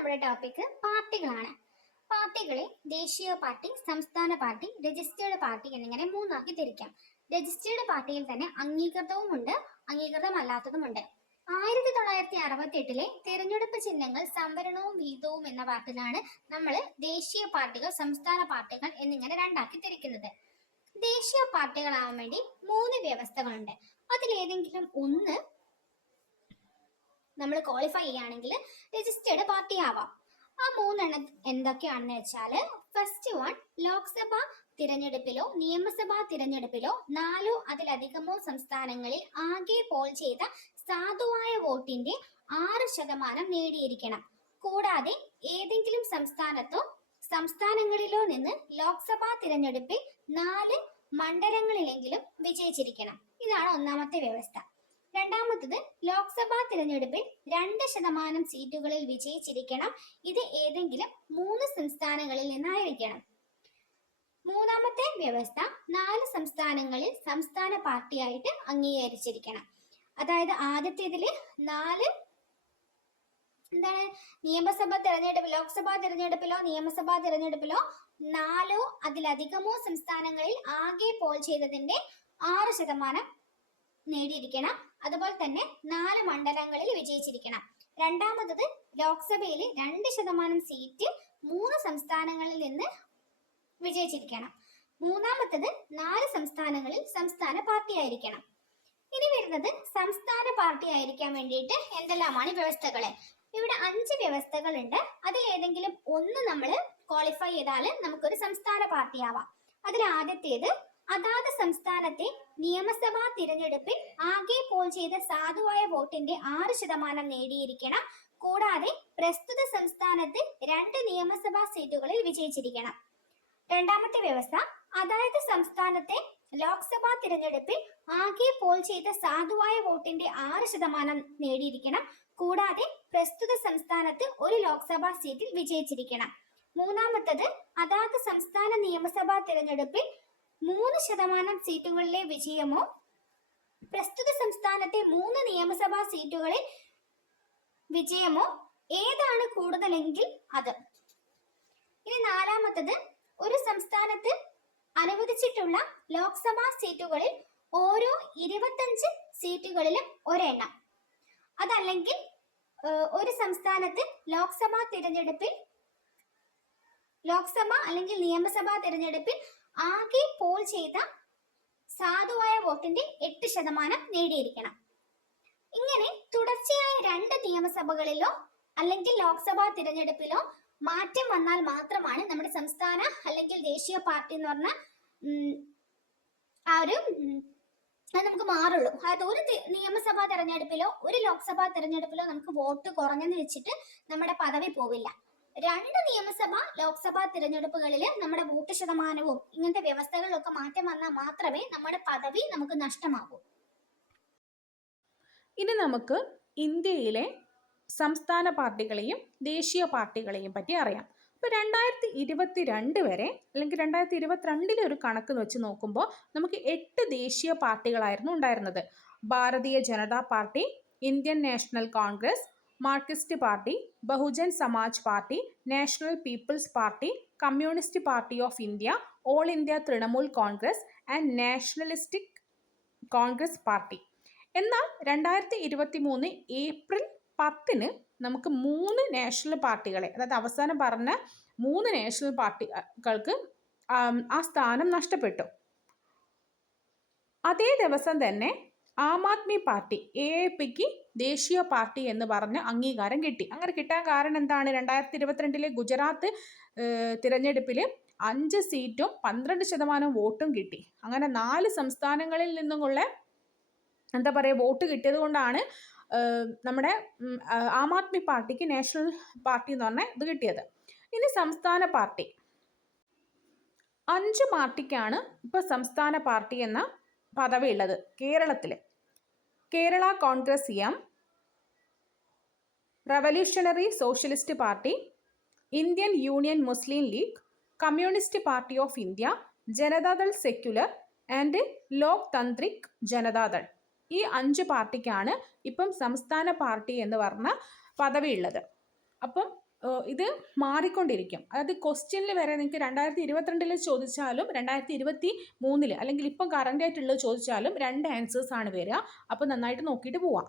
നമ്മുടെ ടോപ്പിക് പാർട്ടികളാണ്. പാർട്ടികളെ ദേശീയ പാർട്ടി, സംസ്ഥാന പാർട്ടി, രജിസ്റ്റേർഡ് പാർട്ടി എന്നിങ്ങനെ മൂന്നാക്കി തിരിക്കാം. രജിസ്റ്റേർഡ് പാർട്ടിയിൽ തന്നെ അംഗീകൃതവുമുണ്ട്, അംഗീകൃതമല്ലാത്തതുമുണ്ട്. 1968 തെരഞ്ഞെടുപ്പ് ചിഹ്നങ്ങൾ സംവരണവും വീതവും എന്ന പാർട്ടിലാണ് നമ്മൾ ദേശീയ പാർട്ടികൾ, സംസ്ഥാന പാർട്ടികൾ എന്നിങ്ങനെ രണ്ടാക്കി തിരിക്കുന്നത്. ദേശീയ പാർട്ടികളാവാൻ വേണ്ടി 3 വ്യവസ്ഥകളുണ്ട്. അതിലേതെങ്കിലും ഒന്ന് നമ്മൾ ക്വാളിഫൈ ചെയ്യുകയാണെങ്കിൽ രജിസ്റ്റേർഡ് പാർട്ടി ആവാം. ആ 3 എന്തൊക്കെയാണെന്ന് വെച്ചാൽ, ഫസ്റ്റ് വൺ, ലോക്സഭാ തിരഞ്ഞെടുപ്പിലോ നിയമസഭാ തിരഞ്ഞെടുപ്പിലോ 4 അതിലധികമോ സംസ്ഥാനങ്ങളിൽ ആകെ പോൾ ചെയ്ത സാധുവായ വോട്ടിന്റെ 6% നേടിയിരിക്കണം. കൂടാതെ ഏതെങ്കിലും സംസ്ഥാനത്തോ സംസ്ഥാനങ്ങളിലോ നിന്ന് ലോക്സഭാ തിരഞ്ഞെടുപ്പിൽ 4 മണ്ഡലങ്ങളിലെങ്കിലും വിജയിച്ചിരിക്കണം. ഇതാണ് ഒന്നാമത്തെ വ്യവസ്ഥ. രണ്ടാമത്തത്, ലോക്സഭാ തിരഞ്ഞെടുപ്പിൽ 2% സീറ്റുകളിൽ വിജയിച്ചിരിക്കണം. ഇത് ഏതെങ്കിലും 3 സംസ്ഥാനങ്ങളിൽ നിന്നായിരിക്കണം. മൂന്നാമത്തെ വ്യവസ്ഥ, 4 സംസ്ഥാനങ്ങളിൽ സംസ്ഥാന പാർട്ടിയായിട്ട് അംഗീകരിച്ചിരിക്കണം. അതായത് ആദ്യത്തേതില് 4 നിയമസഭാ തെരഞ്ഞെടുപ്പ്, ലോക്സഭാ തിരഞ്ഞെടുപ്പിലോ നിയമസഭാ തിരഞ്ഞെടുപ്പിലോ 4 അതിലധികമോ സംസ്ഥാനങ്ങളിൽ ആകെ പോൾ ചെയ്തതിന്റെ 6% നേടിയിരിക്കണം. അതുപോലെ തന്നെ 4 മണ്ഡലങ്ങളിൽ വിജയിച്ചിരിക്കണം. രണ്ടാമത്തത്, ലോക്സഭയിൽ 2% സീറ്റ് 3 സംസ്ഥാനങ്ങളിൽ നിന്ന് വിജയിച്ചിരിക്കണം. മൂന്നാമത്തത്, 4 സംസ്ഥാനങ്ങളിൽ സംസ്ഥാന പാർട്ടി ആയിരിക്കണം. ഇനി വരുന്നത് സംസ്ഥാന പാർട്ടി ആയിരിക്കാൻ വേണ്ടിയിട്ട് എന്തെല്ലാമാണ് വ്യവസ്ഥകള്. ഇവിടെ 5 വ്യവസ്ഥകളുണ്ട്. അതിൽ ഏതെങ്കിലും ഒന്ന് നമ്മൾ ക്വാളിഫൈ ചെയ്താൽ നമുക്കൊരു സംസ്ഥാന പാർട്ടി ആവാം. അതിൽ ആദ്യത്തേത്, അതാത് സംസ്ഥാനത്തെ നിയമസഭാ തിരഞ്ഞെടുപ്പിൽ ആകെ പോൾ ചെയ്ത സാധുവായ വോട്ടിന്റെ 6% നേടിയിരിക്കണം. കൂടാതെ പ്രസ്തുത സംസ്ഥാനത്ത് 2 നിയമസഭാ സീറ്റുകളിൽ വിജയിച്ചിരിക്കണം. രണ്ടാമത്തെ വ്യവസ്ഥ, അതായത് സംസ്ഥാനത്തെ ലോക്സഭാ തിരഞ്ഞെടുപ്പിൽ ആകെ പോൾ ചെയ്ത സാധുവായ വോട്ടിന്റെ 6% നേടിയിരിക്കണം. കൂടാതെ പ്രസ്തുത സംസ്ഥാനത്ത് 1 ലോക്സഭാ സീറ്റിൽ വിജയിച്ചിരിക്കണം. മൂന്നാമത്തത്, അതാത് സംസ്ഥാന നിയമസഭാ തിരഞ്ഞെടുപ്പിൽ 3% സീറ്റുകളിലെ വിജയമോ പ്രസ്തുത സംസ്ഥാനത്തെ 3 നിയമസഭാ സീറ്റുകളിൽ വിജയമോ ഏതാണ് കൂടുതലെങ്കിൽ അത്. ഇനി നാലാമത്തത്, ഒരു സംസ്ഥാനത്ത് അനുവദിച്ചിട്ടുള്ള ലോക്സഭാ സീറ്റുകളിൽ ഓരോ 25 സീറ്റുകളിലും ഒരെണ്ണം. അതല്ലെങ്കിൽ ഒരു സംസ്ഥാനത്ത് ലോക്സഭ അല്ലെങ്കിൽ നിയമസഭാ തിരഞ്ഞെടുപ്പിൽ ആകെ പോൾ ചെയ്ത സാധുവായ വോട്ടിന്റെ 8% നേടിയിരിക്കണം. ഇങ്ങനെ തുടർച്ചയായ 2 നിയമസഭകളിലോ അല്ലെങ്കിൽ ലോക്സഭാ തിരഞ്ഞെടുപ്പിലോ മാറ്റം വന്നാൽ മാത്രമാണ് നമ്മുടെ സംസ്ഥാന അല്ലെങ്കിൽ ദേശീയ പാർട്ടി എന്ന് പറഞ്ഞ അത് നമുക്ക് മാറുള്ളൂ. അതായത് ഒരു നിയമസഭാ തെരഞ്ഞെടുപ്പിലോ ഒരു ലോക്സഭാ തെരഞ്ഞെടുപ്പിലോ നമുക്ക് വോട്ട് കുറഞ്ഞെന്ന് വെച്ചിട്ട് നമ്മുടെ പദവി പോവില്ല. 2 നിയമസഭ ലോക്സഭാ തിരഞ്ഞെടുപ്പുകളിൽ നമ്മുടെ വോട്ട് ശതമാനവും ഇങ്ങനത്തെ വ്യവസ്ഥകളിലൊക്കെ മാറ്റം വന്നാൽ മാത്രമേ നമ്മുടെ പദവി നമുക്ക് നഷ്ടമാകൂ. ഇനി നമുക്ക് ഇന്ത്യയിലെ സംസ്ഥാന പാർട്ടികളെയും ദേശീയ പാർട്ടികളെയും പറ്റി അറിയാം. ഇപ്പോൾ 2022 വരെ അല്ലെങ്കിൽ 2022 ഒരു കണക്ക് വെച്ച് നോക്കുമ്പോൾ നമുക്ക് 8 ദേശീയ പാർട്ടികളായിരുന്നു ഉണ്ടായിരുന്നത്. Bharatiya Janata Party, Indian National Congress, Marxist Party, Bahujan Samaj Party, National People's Party, Communist party of India, All India Trinamool Congress and Nationalistic Congress Party. എന്നാൽ 2023 ഏപ്രിൽ 10 നമുക്ക് 3 നാഷണൽ പാർട്ടികളെ, അതായത് അവസാനം പറഞ്ഞ 3 നാഷണൽ പാർട്ടികൾക്ക് ആ സ്ഥാനം നഷ്ടപ്പെട്ടു. അതേ ദിവസം തന്നെ ആം ആദ്മി പാർട്ടി AAPക്ക് ദേശീയ പാർട്ടി എന്ന് പറഞ്ഞ് അംഗീകാരം കിട്ടി. അങ്ങനെ കിട്ടാൻ കാരണം എന്താണ്? 2022 ഗുജറാത്ത് തിരഞ്ഞെടുപ്പിൽ 5 സീറ്റും 12% വോട്ടും കിട്ടി. അങ്ങനെ 4 സംസ്ഥാനങ്ങളിൽ നിന്നുമുള്ള വോട്ട് കിട്ടിയത് കൊണ്ടാണ് നമ്മുടെ ആം ആദ്മി പാർട്ടിക്ക് നാഷണൽ പാർട്ടി എന്ന് പറഞ്ഞ ഇത് കിട്ടിയത്. ഇനി സംസ്ഥാന പാർട്ടി, 5 പാർട്ടിക്കാണ് ഇപ്പോൾ സംസ്ഥാന പാർട്ടി എന്ന പദവി ഉള്ളത് കേരളത്തിൽ. Kerala Congress M, revolutionary socialist party, Indian union Muslim league, communist party of India, Janata Dal secular and Lok Tantrik Janata Dal. ഈ 5 പാർട്ടിക്കാണ് ഇപ്പം സംസ്ഥാന പാർട്ടി എന്ന് പറഞ്ഞ പദവി ഉള്ളത്. അപ്പം ഇത് മാറിക്കൊണ്ടിരിക്കും. അതായത് ക്വസ്റ്റ്യനിൽ വരെ നിങ്ങൾക്ക് 2022 ചോദിച്ചാലും 2023 അല്ലെങ്കിൽ ഇപ്പം കറൻ്റ് ആയിട്ടുള്ളത് ചോദിച്ചാലും 2 ആൻസേഴ്സ് ആണ് വരിക. അപ്പോൾ നന്നായിട്ട് നോക്കിയിട്ട് പോവാം.